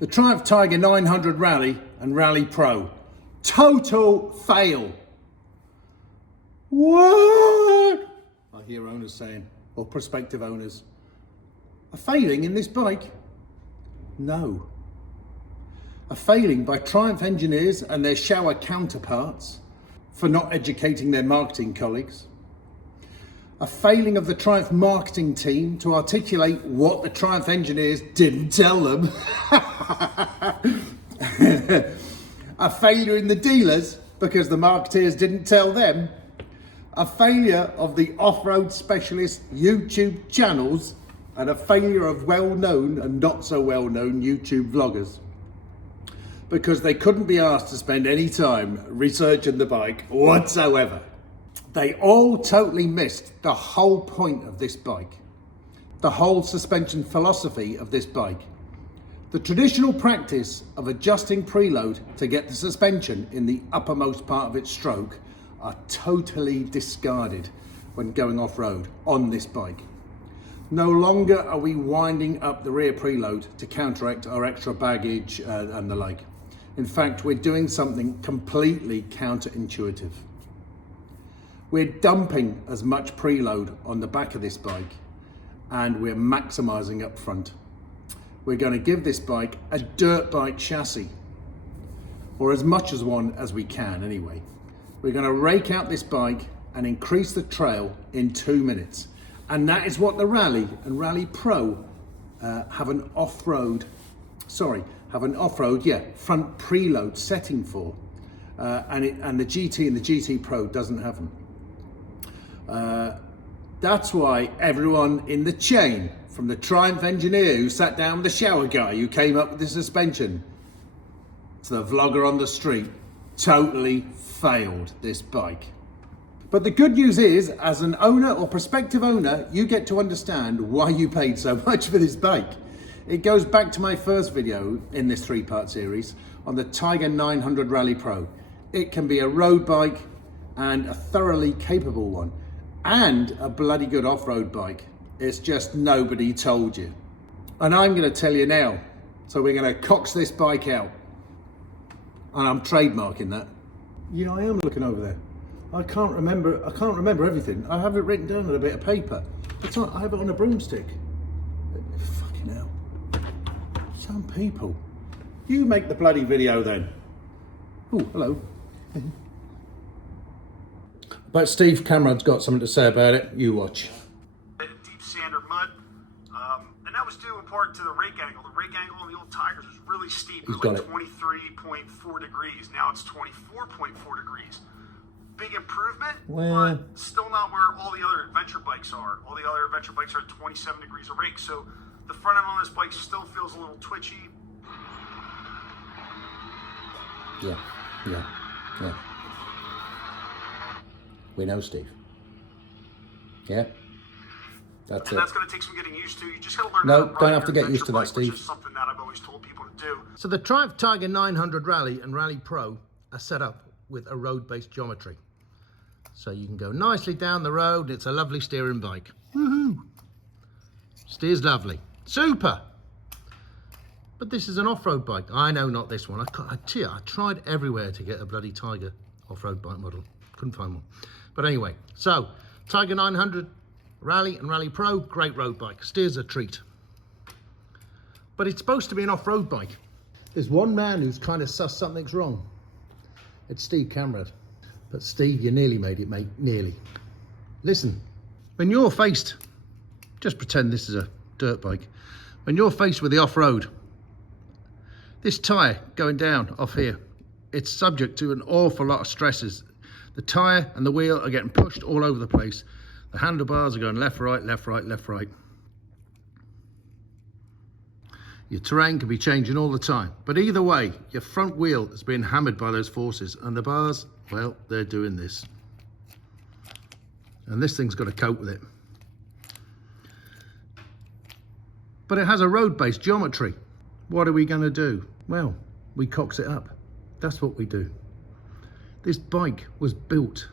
The Triumph Tiger 900 Rally and Rally Pro. Total fail. What? I hear owners saying, or prospective owners, a failing in this bike? No. A failing by Triumph engineers and their shower counterparts for not educating their marketing colleagues. A failing of the Triumph marketing team to articulate what the Triumph engineers didn't tell them. A failure in the dealers because the marketeers didn't tell them. A failure of the off-road specialist YouTube channels, and a failure of well-known and not so well-known YouTube vloggers because they couldn't be asked to spend any time researching the bike whatsoever. They all totally missed the whole point of this bike, the whole suspension philosophy of this bike. The traditional practice of adjusting preload to get the suspension in the uppermost part of its stroke are totally discarded when going off-road on this bike. No longer are we winding up the rear preload to counteract our extra baggage and the like. In fact, we're doing something completely counterintuitive. We're dumping as much preload on the back of this bike and we're maximizing up front. We're going to give this bike a dirt bike chassis, or as much as one as we can anyway. We're going to rake out this bike and increase the trail in 2 minutes. And that is what the Rally and Rally Pro have an off-road front preload setting for. And the GT and the GT Pro doesn't have them. That's why everyone in the chain, from the Triumph engineer who sat down with the shower guy who came up with the suspension, to the vlogger on the street, totally failed this bike. But the good news is, as an owner or prospective owner, you get to understand why you paid so much for this bike. It goes back to my first video in this 3-part series on the Tiger 900 Rally Pro. It can be a road bike and a thoroughly capable one, and a bloody good off-road bike. It's just nobody told you. And I'm going to tell you now. So we're going to cox this bike out. And I'm trademarking that. You know, I am looking over there. I can't remember everything. I have it written down on a bit of paper. I have it on a broomstick. Fucking hell. Some people. You make the bloody video then. Oh, hello. But Steve Cameron's got something to say about it. You watch. Deep sand or mud, and that was due in part to the rake angle. The rake angle on the old Tigers was really steep. It was like 23.4 degrees. Now it's 24.4 degrees. Big improvement, but still not where all the other adventure bikes are. All the other adventure bikes are at 27 degrees of rake, so the front end on this bike still feels a little twitchy. Yeah. We know, Steve. Yeah? That's it. That's going to take some getting used to. You just got to learn. No, don't have to get used to that, Steve. Which is something that I've always told people to do. So the Triumph Tiger 900 Rally and Rally Pro are set up with a road-based geometry. So you can go nicely down the road. It's a lovely steering bike. Woohoo! Steers lovely. Super! But this is an off-road bike. I know, not this one. I tried everywhere to get a bloody Tiger off-road bike model. Couldn't find one. But anyway, so Tiger 900 Rally and Rally Pro, great road bike. Steers a treat. But it's supposed to be an off-road bike. There's one man who's trying to suss something's wrong. It's Steve Cameron. But Steve, you nearly made it, mate. Nearly. Listen, when you're faced, just pretend this is a dirt bike. When you're faced with the off-road, this tyre going down off here, it's subject to an awful lot of stresses. The tyre and the wheel are getting pushed all over the place. The handlebars are going left, right, left, right, left, right. Your terrain can be changing all the time. But either way, your front wheel is being hammered by those forces. And the bars, well, they're doing this. And this thing's got to cope with it. But it has a road-based geometry. What are we going to do? Well, we cox it up. That's what we do. This bike was built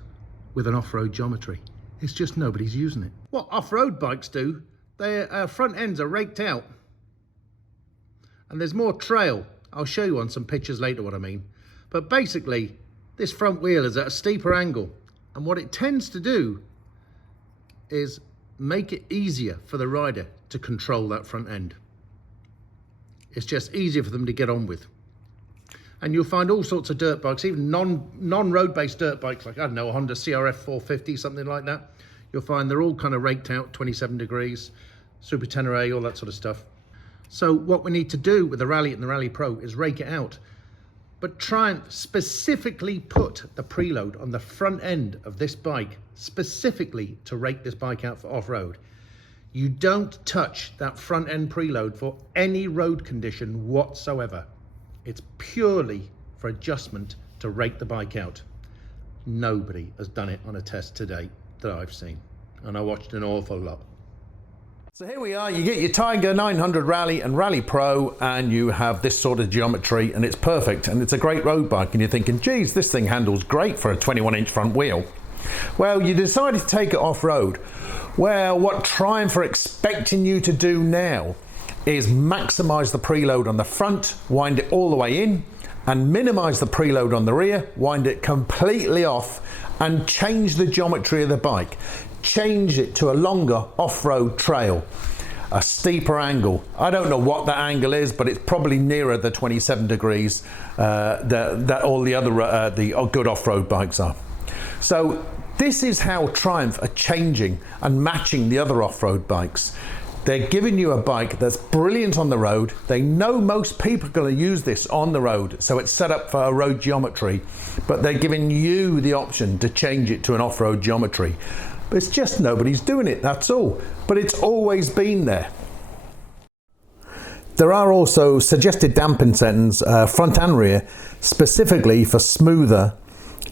with an off-road geometry. It's just nobody's using it. What off-road bikes do, their front ends are raked out And there's more trail. I'll show you on some pictures later what I mean. But basically, this front wheel is at a steeper angle. And what it tends to do is make it easier for the rider to control that front end. It's just easier for them to get on with. And you'll find all sorts of dirt bikes, even non-road based dirt bikes, like, I don't know, a Honda CRF 450, something like that. You'll find they're all kind of raked out, 27 degrees, Super Tenere, all that sort of stuff. So what we need to do with the Rally and the Rally Pro is rake it out. But Triumph specifically put the preload on the front end of this bike, specifically to rake this bike out for off-road. You don't touch that front end preload for any road condition whatsoever. It's purely for adjustment to rake the bike out. Nobody has done it on a test to date that I've seen, and I watched an awful lot. So here we are, you get your Tiger 900 Rally and Rally Pro, and you have this sort of geometry, and it's perfect, and it's a great road bike, and you're thinking, geez, this thing handles great for a 21-inch front wheel. Well, you decided to take it off-road. Well, what Triumph are expecting you to do now is maximise the preload on the front, wind it all the way in, and minimise the preload on the rear, wind it completely off, and change the geometry of the bike. Change it to a longer off-road trail, a steeper angle. I don't know what that angle is, but it's probably nearer the 27 degrees that all the other the good off-road bikes are. So this is how Triumph are changing and matching the other off-road bikes. They're giving you a bike that's brilliant on the road. They know most people are going to use this on the road, so it's set up for a road geometry, but they're giving you the option to change it to an off-road geometry. It's just nobody's doing it, that's all. But it's always been there. There are also suggested damping settings, front and rear, specifically for smoother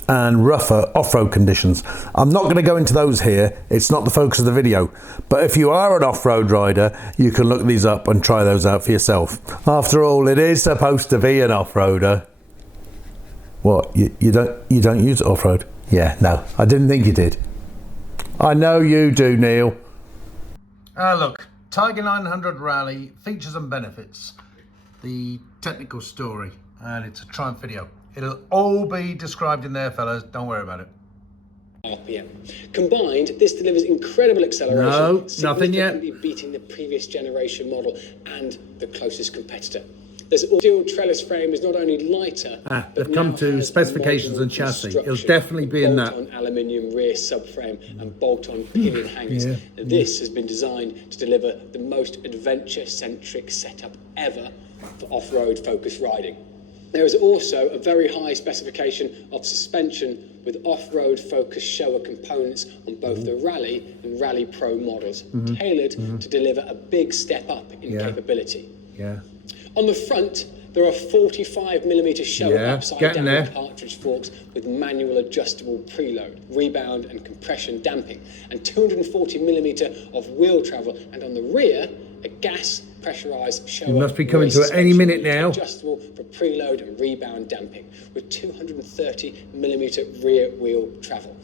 and rougher off-road conditions. I'm not going to go into those here, it's not the focus of the video, but if you are an off-road rider, you can look these up and try those out for yourself. After all, it is supposed to be an off-roader. What, you don't use it off-road? Yeah, no, I didn't think you did. I know you do, Neil. Look, Tiger 900 Rally, features and benefits, the technical story, and it's a Triumph video. It'll all be described in there, fellas, don't worry about it. RPM. Combined, this delivers incredible acceleration, No, nothing yet. significantly beating the previous generation model and the closest competitor. This dual trellis frame is not only lighter, they've come to specifications and chassis. It'll definitely be in that. Bolt-on aluminium rear subframe and bolt-on pinion hangers. This has been designed to deliver the most adventure-centric setup ever for off-road focused riding. There is also a very high specification of suspension with off-road focused shower components on both the Rally and Rally Pro models, tailored to deliver a big step up in capability. On the front, there are 45mm shower upside-down cartridge forks with manual adjustable preload, rebound and compression damping, and 240mm of wheel travel, and on the rear, a gas pressurized shower. You must be coming to it any minute now. Adjustable for preload and rebound damping with 230mm rear wheel travel.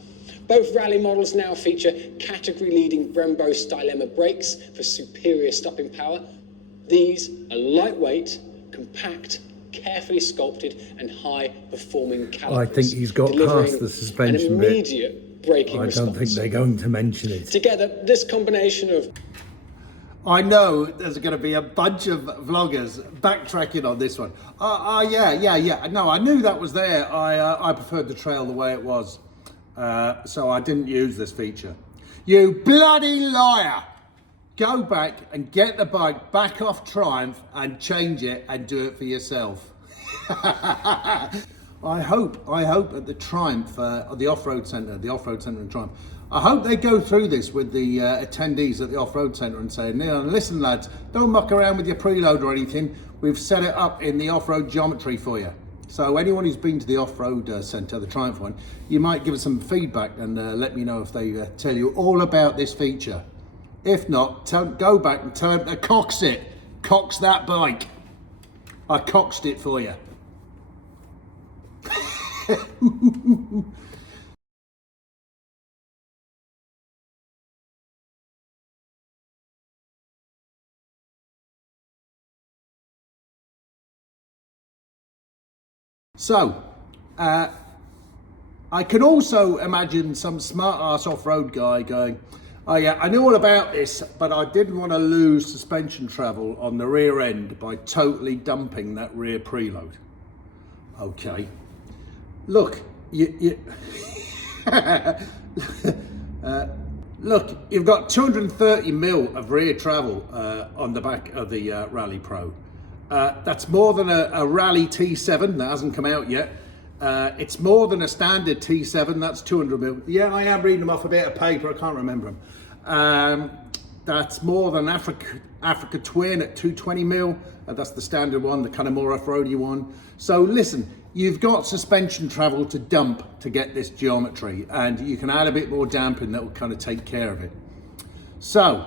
Both Rally models now feature category-leading Brembo Stylema brakes for superior stopping power. These are lightweight, compact, carefully sculpted and high-performing calipers. I think he's got past the suspension an immediate braking response. I don't think they're going to mention it. Together, this combination of... I know there's going to be a bunch of vloggers backtracking on this one. Yeah. No, I knew that was there. I preferred the trail the way it was. So I didn't use this feature. You bloody liar! Go back and get the bike back off Triumph and change it and do it for yourself. I hope at the Triumph, the off-road centre in Triumph, I hope they go through this with the attendees at the off-road centre and say, no, listen lads, don't muck around with your preload or anything. We've set it up in the off-road geometry for you. So anyone who's been to the off-road centre, the Triumph one, you might give us some feedback and let me know if they tell you all about this feature. If not, go back and tell them to cox it. Cox that bike. I coxed it for you. So, I can also imagine some smart ass off-road guy going, oh yeah, I know all about this, but I didn't want to lose suspension travel on the rear end by totally dumping that rear preload. Okay. Look, look, you've got 230 mil of rear travel on the back of the Rally Pro. That's more than a Rally T7 that hasn't come out yet. It's more than a standard T7, that's 200 mil. Yeah, I am reading them off a bit of paper, I can't remember them. That's more than Africa Twin at 220 mil. That's the standard one, the kind of more off-roady one. So listen, you've got suspension travel to dump to get this geometry, and you can add a bit more damping that will kind of take care of it. So,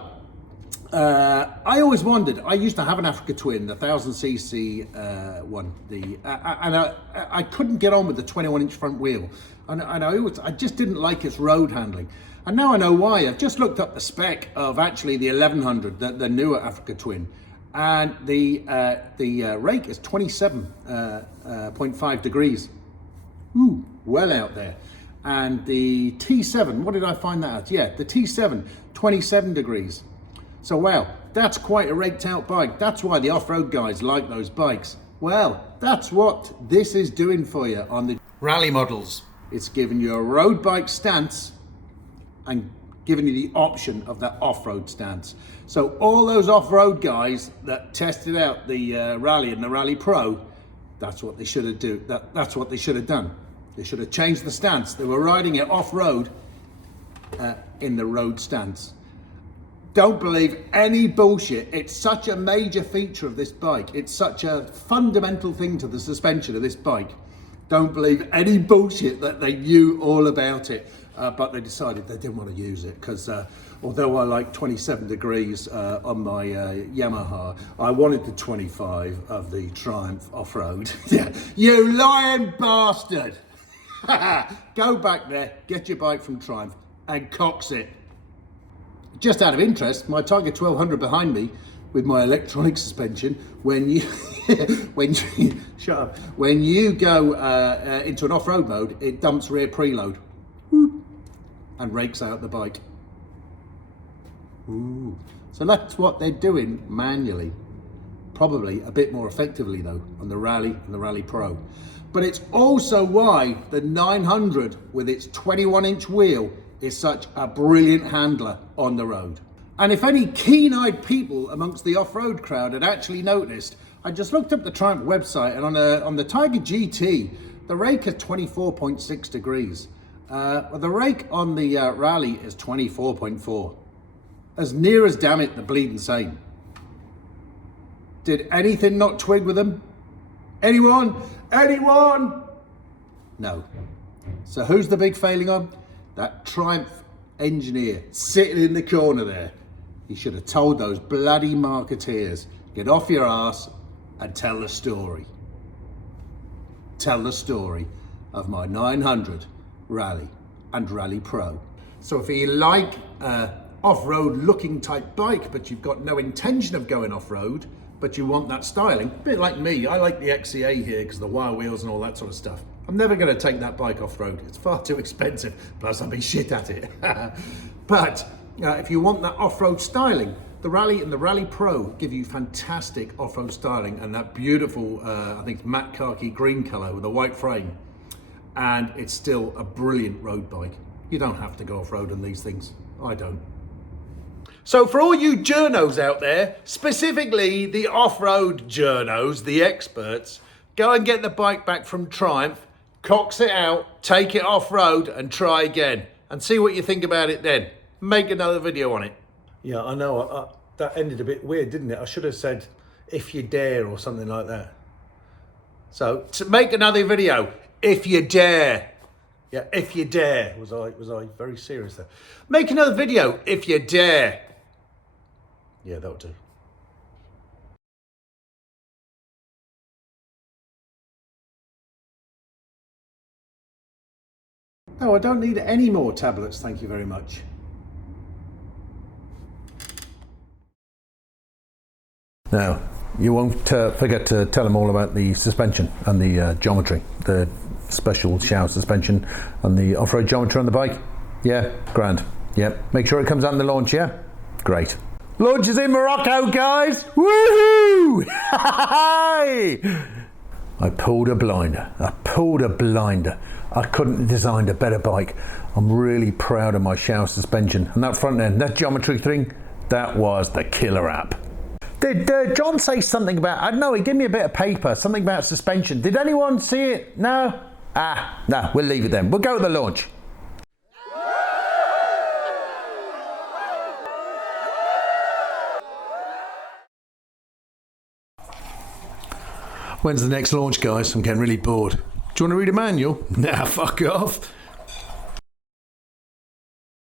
I always wondered, I used to have an Africa Twin, the 1000cc one, and I couldn't get on with the 21-inch front wheel. And I just didn't like its road handling. And now I know why. I've just looked up the spec of actually the 1100, the newer Africa Twin. And the rake is 27.5 degrees. Ooh, well out there. And the T7, what did I find that at? Yeah, the T7, 27 degrees. So wow, that's quite a raked out bike. That's why the off-road guys like those bikes. Well, that's what this is doing for you on the Rally models. It's giving you a road bike stance and giving you the option of that off-road stance. So all those off-road guys that tested out the Rally and the Rally Pro, that's what they should have that's what they should have done. They should have changed the stance. They were riding it off-road in the road stance. Don't believe any bullshit. It's such a major feature of this bike. It's such a fundamental thing to the suspension of this bike. Don't believe any bullshit that they knew all about it, but they decided they didn't want to use it because although I like 27 degrees on my Yamaha, I wanted the 25 of the Triumph off-road. Yeah, you lying bastard! Go back there, get your bike from Triumph and cocks it. Just out of interest, my Tiger 1200 behind me with my electronic suspension, when you shut up, when you go into an off-road mode, it dumps rear preload, whoop, and rakes out the bike. Ooh. So that's what they're doing manually, probably a bit more effectively though on the Rally and the Rally Pro. But it's also why the 900 with its 21-inch wheel is such a brilliant handler on the road. And if any keen-eyed people amongst the off-road crowd had actually noticed, I just looked up the Triumph website, and on the Tiger GT, the rake is 24.6 degrees. The rake on the Rally is 24.4. As near as damn it the bleeding same. Did anything not twig with them? Anyone? Anyone? No. So who's the big failing on? That Triumph engineer sitting in the corner there. He should have told those bloody marketeers, get off your ass and tell the story. Tell the story of my 900 Rally and Rally Pro. So if you like off-road looking type bike, but you've got no intention of going off-road, but you want that styling, a bit like me, I like the XCA here because of the wire wheels and all that sort of stuff. I'm never going to take that bike off-road. It's far too expensive, plus I'll be shit at it. But if you want that off-road styling, the Rally and the Rally Pro give you fantastic off-road styling and that beautiful, I think matte khaki green color with a white frame. And it's still a brilliant road bike. You don't have to go off-road on these things. I don't. So for all you journos out there, specifically the off-road journos, the experts, go and get the bike back from Triumph, cocks it out, take it off-road and try again and see what you think about it then. Make another video on it. Yeah, I know. That ended a bit weird, didn't it? I should have said, if you dare or something like that. So to make another video, if you dare. Yeah, if you dare. Was I very serious there? Make another video, if you dare. Yeah, that'll do. No, I don't need any more tablets, thank you very much. Now, You won't forget to tell them all about the suspension and the geometry, the special shower suspension and the off-road geometry on the bike. Yeah, grand. Yep. Make sure it comes out in the launch, yeah? Great. Launch is in Morocco, guys! Woohoo! I pulled a blinder. I couldn't have designed a better bike. I'm really proud of my shower suspension. And that front end, that geometry thing, that was the killer app. Did John say something about, I don't know, he gave me a bit of paper, something about suspension. Did anyone see it? No? No, we'll leave it then. We'll go to the launch. When's the next launch, guys? I'm getting really bored. Do you want to read a manual? Nah, fuck off.